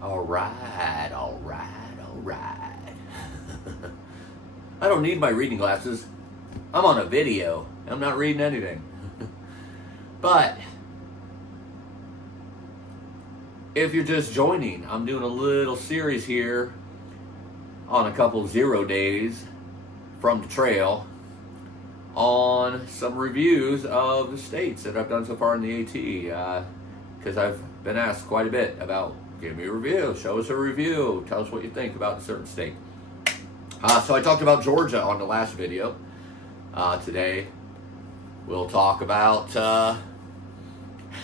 All right, all right, all right. I don't need my reading glasses. I'm on a video. I'm not reading anything. But if you're just joining, I'm doing a little series here on a couple 0 days from the trail on some reviews of the states that I've done so far in the AT. Because I've been asked quite a bit about, give me a review, show us a review, tell us what you think about a certain state. So I talked about Georgia on the last video. Today we'll talk about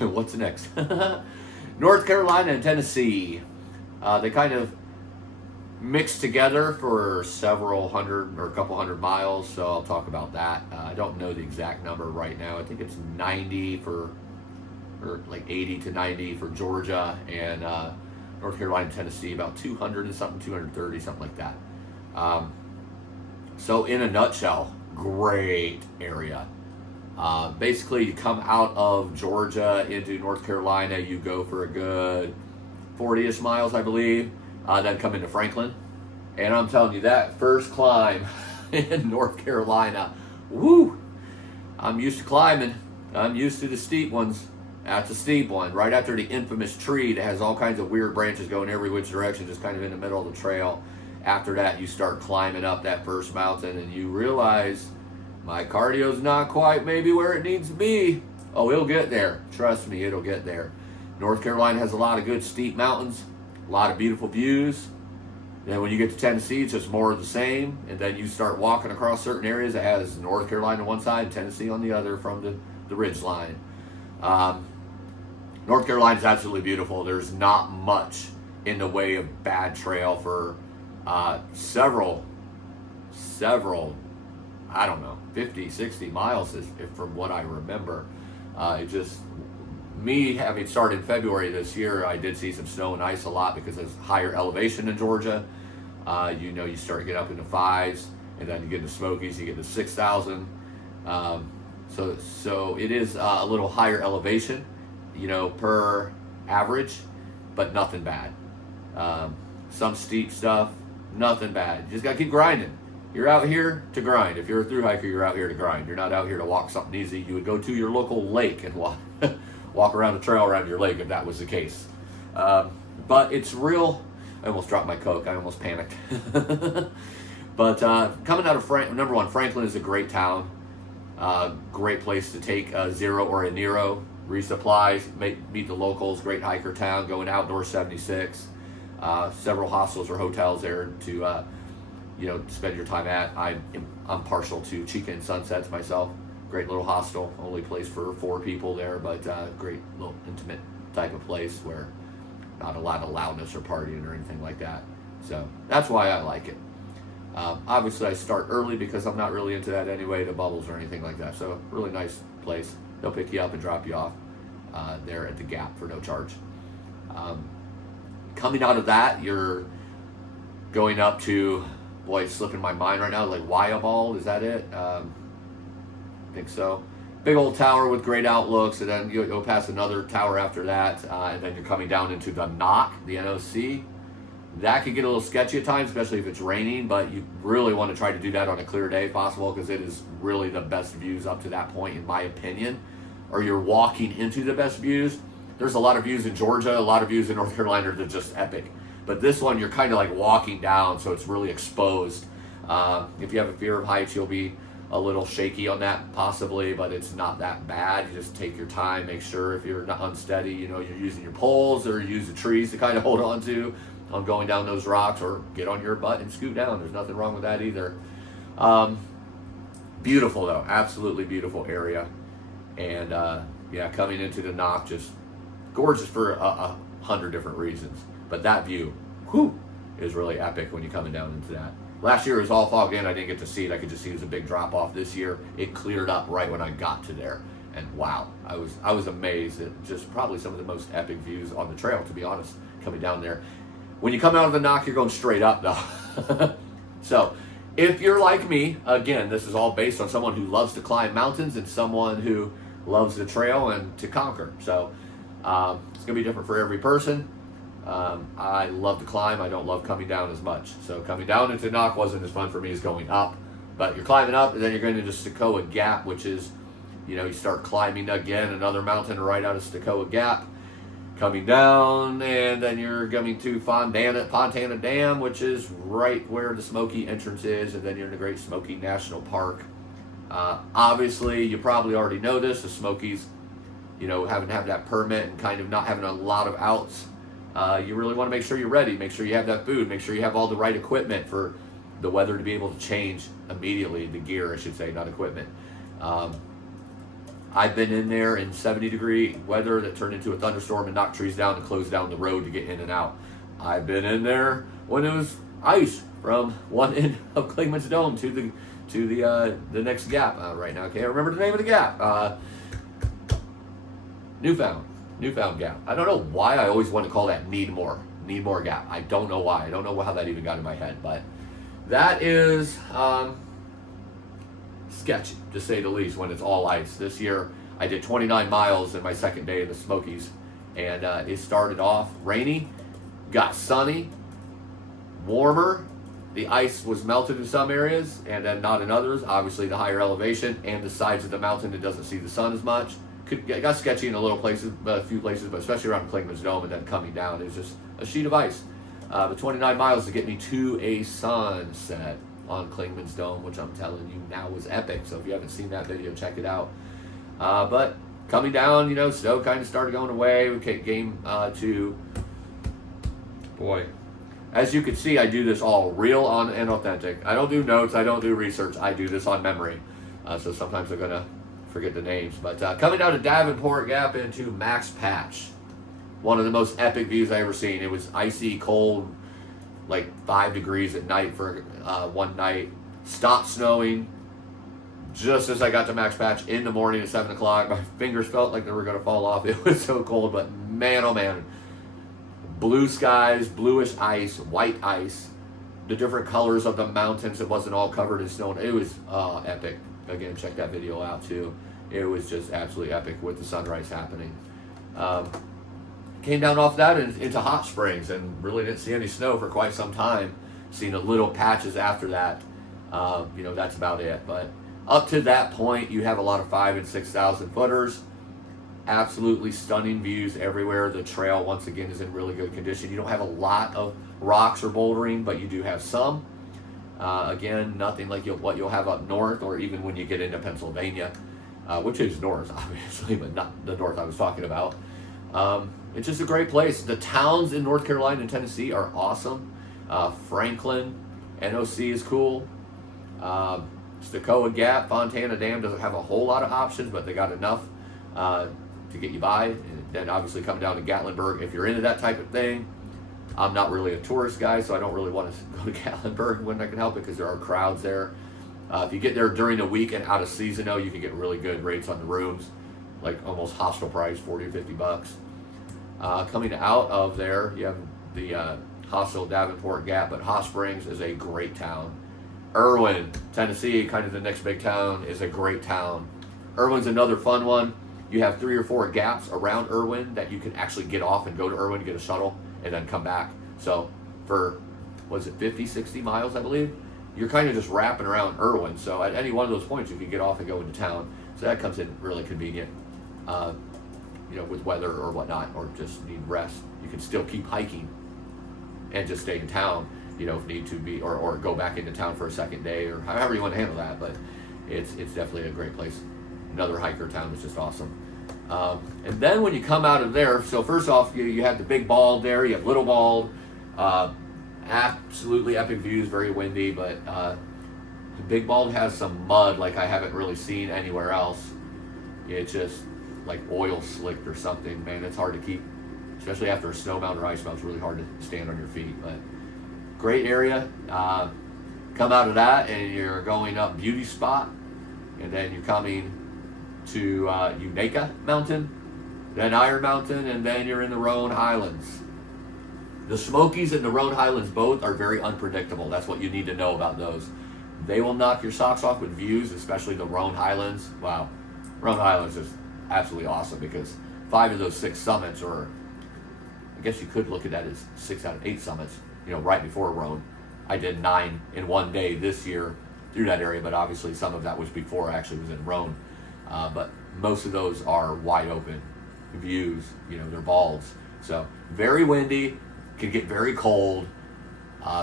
what's next. North Carolina and Tennessee. They kind of mixed together for several hundred or a couple hundred miles, so I'll talk about that. I don't know the exact number right now. I think it's 90 for, or like 80 to 90 for Georgia, and North Carolina and Tennessee about 200 and something, 230, something like that. So in a nutshell, great area. Basically, you come out of Georgia into North Carolina, you go for a good 40-ish miles, I believe, then come into Franklin. And I'm telling you, that first climb in North Carolina, woo! I'm used to climbing. I'm used to the steep ones. That's a steep one, right after the infamous tree that has all kinds of weird branches going every which direction, just kind of in the middle of the trail. After that, you start climbing up that first mountain, and you realize my cardio's not quite maybe where it needs to be. Oh, it'll get there. Trust me, it'll get there. North Carolina has a lot of good steep mountains, a lot of beautiful views. Then when you get to Tennessee, it's just more of the same. And then you start walking across certain areas that has North Carolina on one side and Tennessee on the other from the ridge line. North Carolina is absolutely beautiful. There's not much in the way of bad trail for several, I don't know, 50, 60 miles from what I remember. Me having started in February this year, I did see some snow and ice a lot because it's higher elevation in Georgia. You start to get up into fives, and then you get into Smokies, you get to 6,000. So it is a little higher elevation, per average, but nothing bad. Some steep stuff, nothing bad. You just gotta keep grinding. You're out here to grind. If you're a thru-hiker, you're out here to grind. You're not out here to walk something easy. You would go to your local lake and walk around the trail around your lake if that was the case. But it's real. I almost dropped my Coke. I almost panicked. But coming out of number one, Franklin is a great town. Great place to take a Zero or a Nero. Resupplies, meet the locals. Great hiker town. Going outdoor 76. Several hostels or hotels there to spend your time at. I'm partial to Chica and Sunsets myself. Great little hostel, only place for 4 people there, but great little intimate type of place where not a lot of loudness or partying or anything like that. So that's why I like it. Obviously, I start early because I'm not really into that anyway, the bubbles or anything like that. So really nice place. They'll pick you up and drop you off there at the Gap for no charge. Coming out of that, you're going up to, boy, it's slipping my mind right now, like Wyaball, is that it? I think so. Big old tower with great outlooks, and then you'll go past another tower after that, and then you're coming down into the NOC, the NOC. That could get a little sketchy at times, especially if it's raining, but you really want to try to do that on a clear day if possible, because it is really the best views up to that point, in my opinion. Or you're walking into the best views. There's a lot of views in Georgia, a lot of views in North Carolina that are just epic. But this one, you're kind of like walking down, so it's really exposed. If you have a fear of heights, you'll be a little shaky on that possibly, but it's not that bad. You just take your time, make sure if you're not unsteady, you're using your poles or use the trees to kind of hold on to on going down those rocks, or get on your butt and scoot down. There's nothing wrong with that either. Beautiful though, absolutely beautiful area. And coming into the NOC, just gorgeous for 100 different reasons. But that view, is really epic when you're coming down into that. Last year it was all fogged in. I didn't get to see it. I could just see it was a big drop off. This year it cleared up right when I got to there, and wow, I was amazed at just probably some of the most epic views on the trail, to be honest, coming down there. When you come out of the NOC, you're going straight up though. So if you're like me, again, this is all based on someone who loves to climb mountains and someone who loves the trail and to conquer. So it's gonna be different for every person. I love to climb. I don't love coming down as much. So coming down into Knock wasn't as fun for me as going up. But you're climbing up, and then you're going into Stokoa Gap, which is, you start climbing again another mountain right out of Stokoa Gap. Coming down, and then you're coming to Fontana Dam, which is right where the Smoky entrance is, and then you're in the Great Smoky National Park. Obviously, you probably already know this, the Smokies, having to have that permit and kind of not having a lot of outs. You really want to make sure you're ready, make sure you have that food, make sure you have all the right equipment for the weather to be able to change immediately, the gear, I should say, not equipment. I've been in there in 70-degree weather that turned into a thunderstorm and knocked trees down and closed down the road to get in and out. I've been in there when it was ice from one end of Klingman's Dome to the next gap. Right now, I can't remember the name of the gap. Newfound Gap. I don't know why I always want to call that Needmore Gap. I don't know why. I don't know how that even got in my head, but that is sketchy, to say the least, when it's all ice. This year, I did 29 miles in my second day in the Smokies, and it started off rainy, got sunny, warmer. The ice was melted in some areas, and then not in others. Obviously, the higher elevation and the sides of the mountain, it doesn't see the sun as much. It got sketchy in a few places, but especially around Klingman's Dome, and then coming down, it was just a sheet of ice. But 29 miles to get me to a sunset on Klingman's Dome, which I'm telling you now was epic. So if you haven't seen that video, check it out. But coming down, snow kind of started going away. We came to, boy, as you can see, I do this all real on and authentic. I don't do notes, I don't do research, I do this on memory. So sometimes I'm gonna forget the names. But coming down to Davenport Gap into Max Patch, one of the most epic views I ever seen. It was icy, cold, like 5 degrees at night for one night. Stopped snowing just as I got to Max Patch in the morning at 7 o'clock. My fingers felt like they were going to fall off. It was so cold, but man, oh man. Blue skies, bluish ice, white ice, the different colors of the mountains. It wasn't all covered in snow. It was epic. Again, check that video out too. It was just absolutely epic with the sunrise happening. Came down off that and into Hot Springs, and really didn't see any snow for quite some time. Seen a little patches after that. That's about it. But up to that point, you have a lot of 5,000 and 6,000 footers. Absolutely stunning views everywhere. The trail, once again, is in really good condition. You don't have a lot of rocks or bouldering, but you do have some. Again, nothing like what you'll have up north, or even when you get into Pennsylvania, which is north, obviously, but not the north I was talking about. It's just a great place. The towns in North Carolina and Tennessee are awesome. Franklin, NOC is cool. Stokoa Gap, Fontana Dam doesn't have a whole lot of options, but they got enough to get you by. And then obviously coming down to Gatlinburg, if you're into that type of thing. I'm not really a tourist guy, so I don't really want to go to Gatlinburg when I can help it, because there are crowds there. If you get there during the week and out of season, though, you can get really good rates on the rooms, like almost hostel price, 40 or 50 bucks. Coming out of there, you have the hostel Davenport Gap, but Hot Springs is a great town. Irwin, Tennessee, kind of the next big town, is a great town. Irwin's another fun one. You have 3 or 4 gaps around Irwin that you can actually get off and go to Irwin, get a shuttle, and then come back. So for, 50, 60 miles, I believe, you're kind of just wrapping around Irwin. So at any one of those points, you can get off and go into town. So that comes in really convenient, with weather or whatnot, or just need rest. You can still keep hiking and just stay in town, if need to be, or go back into town for a second day, or however you want to handle that. But it's definitely a great place. Another hiker town is just awesome. And then when you come out of there, so first off, you have the Big Bald there, you have Little Bald, absolutely epic views, very windy, but the Big Bald has some mud like I haven't really seen anywhere else. It's just like oil slicked or something, man. It's hard to keep, especially after a snow melt or ice melt. It's really hard to stand on your feet, but great area. Come out of that and you're going up Beauty Spot, and then you're coming to Unaka Mountain, then Iron Mountain, and then you're in the Roan Highlands. The Smokies and the Roan Highlands both are very unpredictable. That's what you need to know about those. They will knock your socks off with views, especially the Roan Highlands. Wow, Roan Highlands is absolutely awesome, because 5 of those 6 summits are I guess you could look at that as 6 out of 8 summits, right before Roan. I did 9 in one day this year through that area, but obviously some of that was before I actually was in Roan. But most of those are wide open views, they're balds. So very windy, can get very cold,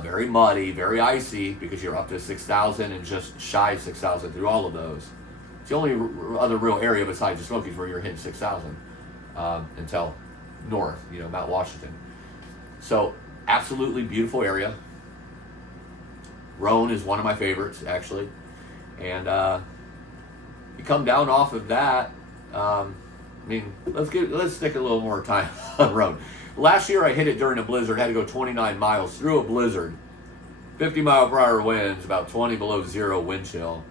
very muddy, very icy, because you're up to 6,000 and just shy of 6,000 through all of those. It's the only other real area besides the Smokies where you're hitting 6,000 until north, Mount Washington. So absolutely beautiful area. Roan is one of my favorites, actually. And you come down off of that. Let's stick a little more time on Roan. Last year I hit it during a blizzard. Had to go 29 miles through a blizzard. 50 mile per hour winds, about 20 below zero wind chill.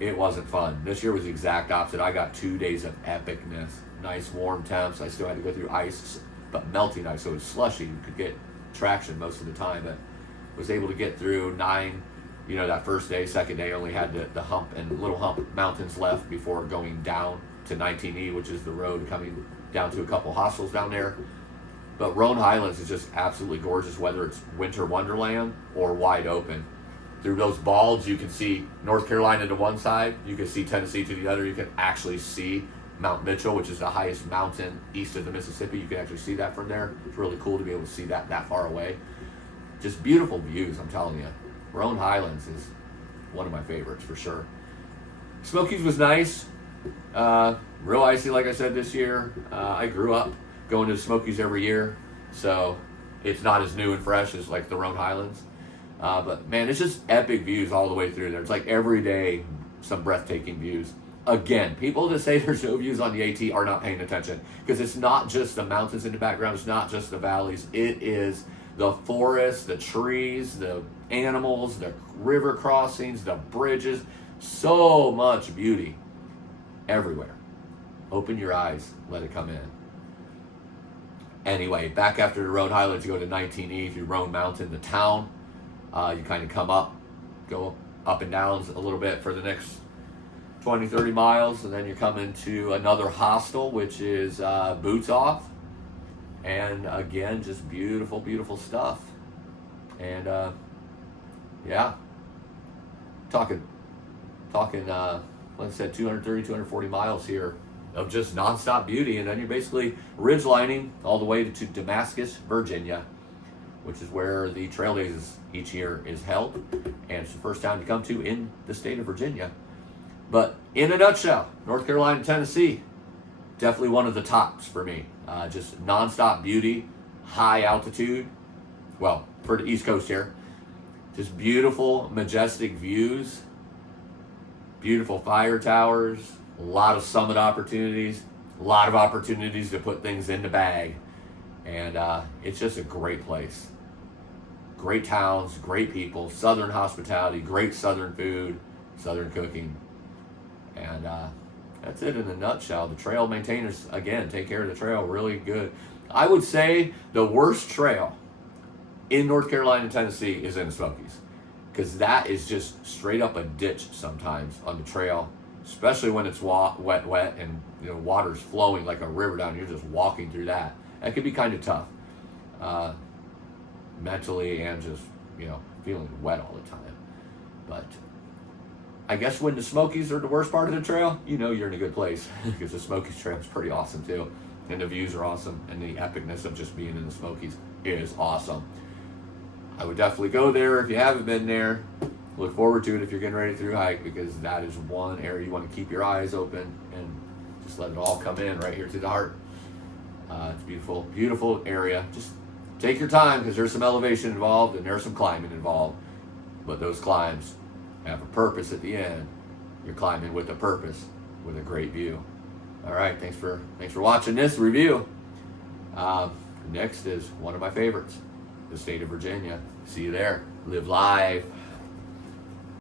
It wasn't fun. This year was the exact opposite. I got 2 days of epicness. Nice warm temps. I still had to go through ice, but melting ice, so it was slushy. You could get traction most of the time, but was able to get through 9, that first day. Second day only had the hump and little hump mountains left before going down to 19E, which is the road coming down to a couple hostels down there. But Roan Highlands is just absolutely gorgeous, whether it's winter wonderland or wide open. Through those balds, you can see North Carolina to one side, you can see Tennessee to the other. You can actually see Mount Mitchell, which is the highest mountain east of the Mississippi. You can actually see that from there. It's really cool to be able to see that far away. Just beautiful views, I'm telling you. Roan Highlands is one of my favorites for sure. Smokies was nice. Real icy, like I said, this year. I grew up going to the Smokies every year, so it's not as new and fresh as like the Roan Highlands. But man, it's just epic views all the way through there. It's like every day, some breathtaking views. Again, people that say there's no views on the AT are not paying attention, because it's not just the mountains in the background. It's not just the valleys. It is the forest, the trees, the animals, the river crossings, the bridges. So much beauty everywhere. Open your eyes, let it come in. Anyway, back after the Roan Highlands, you go to 19E through Roan Mountain, the town. You kind of come up, go up and down a little bit for the next 20, 30 miles, and then you're coming to another hostel, which is Boots Off. And again, just beautiful, beautiful stuff. And yeah, talking, like I said, 230, 240 miles here of just nonstop beauty. And then you're basically ridgelining all the way to Damascus, Virginia, which is where the Trail Days each year is held. And it's the first town to come to in the state of Virginia. But in a nutshell, North Carolina and Tennessee, definitely one of the tops for me. Just nonstop beauty, high altitude. Well, for the East Coast here. Just beautiful, majestic views. Beautiful fire towers. A lot of summit opportunities. A lot of opportunities to put things in the bag. And it's just a great place. Great towns, great people, southern hospitality, great southern food, southern cooking. And that's it in a nutshell. The trail maintainers, again, take care of the trail really good. I would say the worst trail in North Carolina and Tennessee is in the Smokies, because that is just straight up a ditch sometimes on the trail, especially when it's wet and water's flowing like a river down. You're just walking through that. That could be kind of tough, mentally and just feeling wet all the time. But I guess when the Smokies are the worst part of the trail, you're in a good place, because the Smokies trail is pretty awesome too. And the views are awesome, and the epicness of just being in the Smokies is awesome. I would definitely go there if you haven't been there. Look forward to it if you're getting ready to Thru-Hike, because that is one area you want to keep your eyes open and just let it all come in right here to the heart. It's a beautiful, beautiful area. Just take your time, because there's some elevation involved and there's some climbing involved. But those climbs have a purpose at the end. You're climbing with a purpose, with a great view. All right, thanks for watching this review. Next is one of my favorites, the state of Virginia. See you there. Live live.